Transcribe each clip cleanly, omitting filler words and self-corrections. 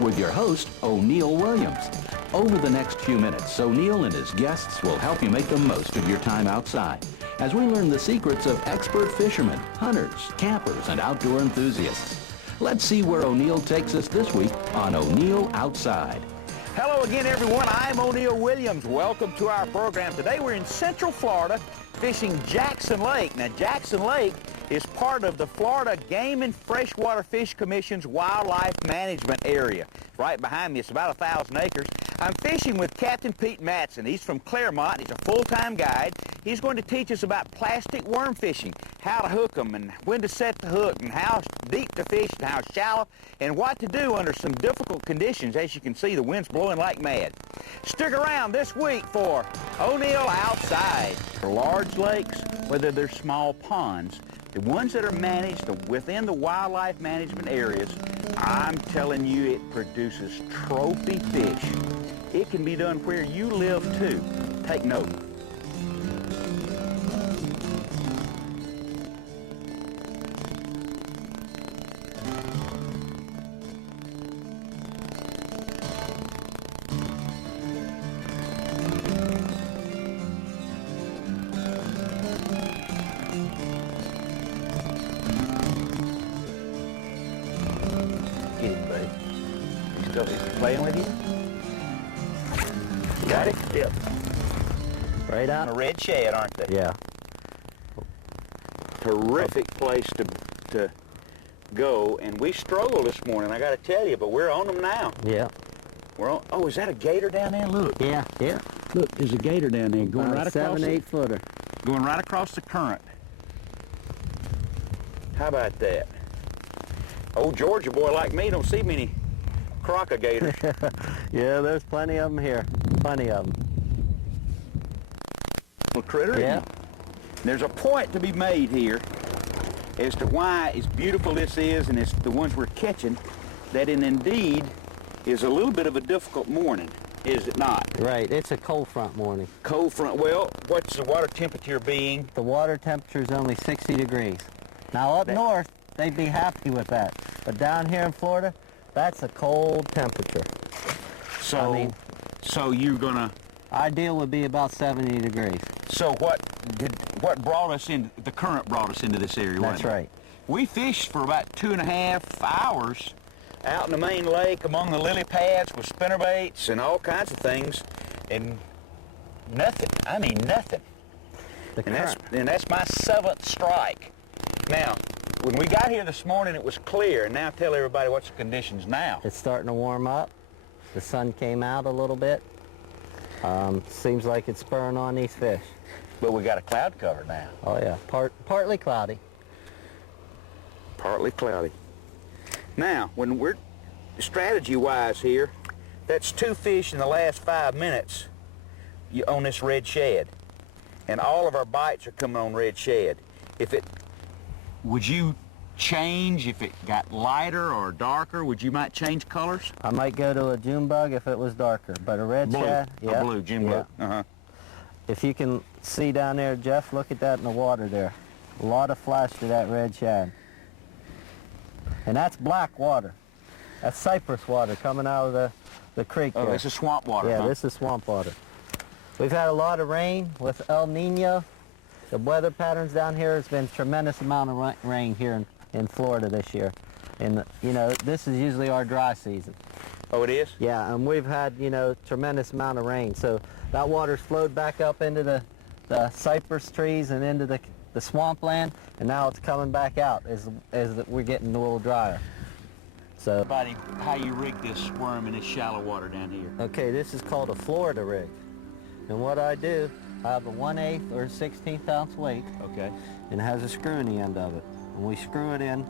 with your host, Oneil Williams. Over the next few minutes, Oneil and his guests will help you make the most of your time outside as we learn the secrets of expert fishermen, hunters, campers, and outdoor enthusiasts. Let's see where Oneil takes us this week on Oneil Outside. Hello again, everyone. I'm Oneil Williams. Welcome to our program. Today we're in Central Florida fishing Jackson Lake. Now, Jackson Lake is part of the Florida Game and Freshwater Fish Commission's Wildlife Management Area. Right behind me, it's about 1,000 acres. I'm fishing with Captain Pete Matson. He's from Claremont. He's a full-time guide. He's going to teach us about plastic worm fishing, how to hook them and when to set the hook and how deep to fish and how shallow and what to do under some difficult conditions. As you can see, the wind's blowing like mad. Stick around this week for Oneil Outside. For large lakes, whether they're small ponds, the ones that are managed within the wildlife management areas, I'm telling you, it produces trophy fish. It can be done where you live too. Take note. Get him, buddy. Is he playing with you? Got it? Yep. Right out? A red shad, aren't they? Yeah. Terrific place to go, and we struggled this morning, I got to tell you, but we're on them now. Yeah. We're on. Oh, is that a gator down there? Look. Yeah, yeah. Look, there's a gator down there going right across. 7-8 footer. Going right across the current. How about that? Old Georgia boy like me don't see many crocodilators. Yeah, there's plenty of them here. Plenty of them. Well, critter. Yeah. There's a point to be made here as to why as beautiful this is and it's the ones we're catching, that it indeed is a little bit of a difficult morning, is it not? Right, it's a cold front morning. Cold front. Well, what's the water temperature being? The water temperature is only 60 degrees. Now up north, they'd be happy with that. But down here in Florida, that's a cold temperature. So, so you're gonna... Ideal would be about 70 degrees. So what brought us in, the current brought us into this area, That's right. We fished for about 2.5 hours out in the main lake among the lily pads with spinnerbaits and all kinds of things, and nothing. I mean nothing. And that's my 7th strike. Now, when we got here this morning, it was clear, and now tell everybody what's the conditions now. It's starting to warm up. The sun came out a little bit. Seems like it's spurring on these fish. But we got a cloud cover now. Oh yeah, partly cloudy. Partly cloudy. Now, when we're strategy-wise here, that's 2 fish in the last 5 minutes on this red shad. And all of our bites are coming on red shad. Would you change if it got lighter or darker? Would you might change colors? I might go to a June bug if it was darker, but a red shad, yeah. A blue, June bug. Uh-huh. If you can see down there, Jeff, look at that in the water there. A lot of flash to that red shad. And that's black water. That's cypress water coming out of the creek there. Oh, this is swamp water, Yeah, huh? this is swamp water. We've had a lot of rain with El Nino. The weather patterns down here, has been a tremendous amount of rain here in Florida this year. And, you know, this is usually our dry season. Oh, it is? Yeah, and we've had, you know, tremendous amount of rain. So that water's flowed back up into the cypress trees and into the swampland, and now it's coming back out as we're getting a little drier. So, Everybody, how you rig this worm in this shallow water down here? okay, this is called a Florida rig. And what I do, I have a 1/8 or 1/16 ounce weight. Okay. And it has a screw in the end of it. And we screw it in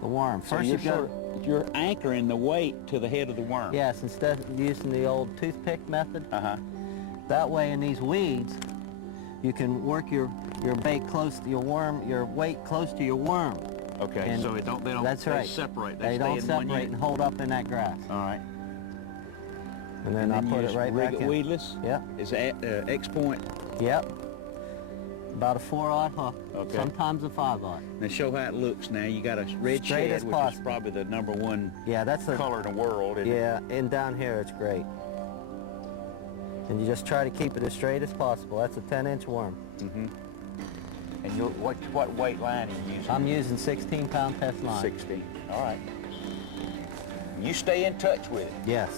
the worm. So you're anchoring the weight to the head of the worm. Yes, instead of using the old toothpick method. Uh-huh. That way in these weeds, you can work your bait close to your worm, your weight close to your worm. Okay, And so they don't that's right. separate. They stay don't in one separate unit. and hold up in that grass. All right. And then I put it right back in. Weedless? Yep. Is that X point? Yep. About a 4/0 hook, Okay. sometimes a 5/0. Now show how it looks now. You got a red Straight shed, as which is possible. probably the #1 Yeah, that's a color in the world. Isn't it? yeah. And down here, it's great. And you just try to keep it as straight as possible. That's a 10-inch worm. And what weight line are you using? I'm using 16-pound test line. 16. All right. You stay in touch with it. Yes.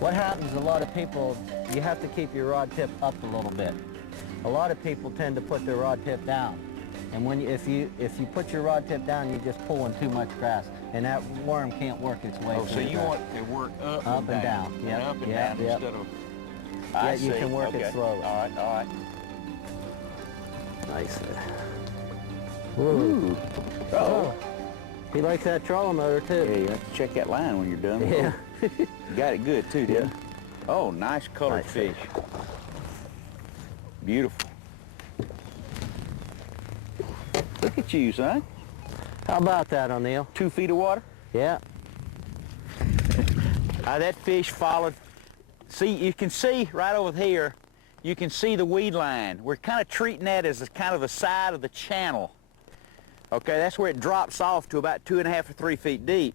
What happens, a lot of people, you have to keep your rod tip up a little bit. A lot of people tend to put their rod tip down. And if you put your rod tip down, you're just pulling too much grass. And that worm can't work its way Oh, through so the you grass. want to work up Up and down. And Yep, up and yep, down yep. instead of... Yeah, I you see. can work it Okay. slowly. All right, all right. Nice. Ooh. Oh. He likes that trolling motor Yeah, too. you have to check that line when you're done. Yeah. You got it good too, didn't you? Oh, nice colored Nice fish. Beautiful. Look at you, son. How about that, Oneil? 2 feet of water. Yeah. That fish followed. See, you can see right over here, you can see the weed line. We're kind of treating that as kind of the side of the channel. Okay, that's where it drops off to about 2.5 or 3 feet deep.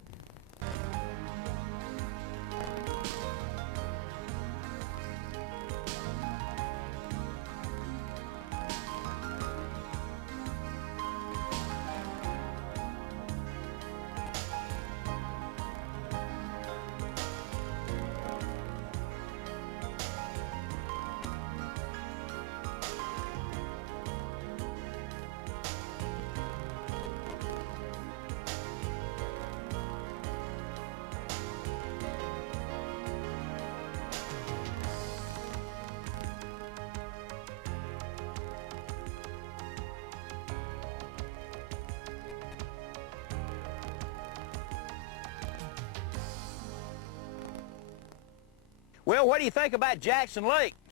Well, what do you think about Jackson Lake?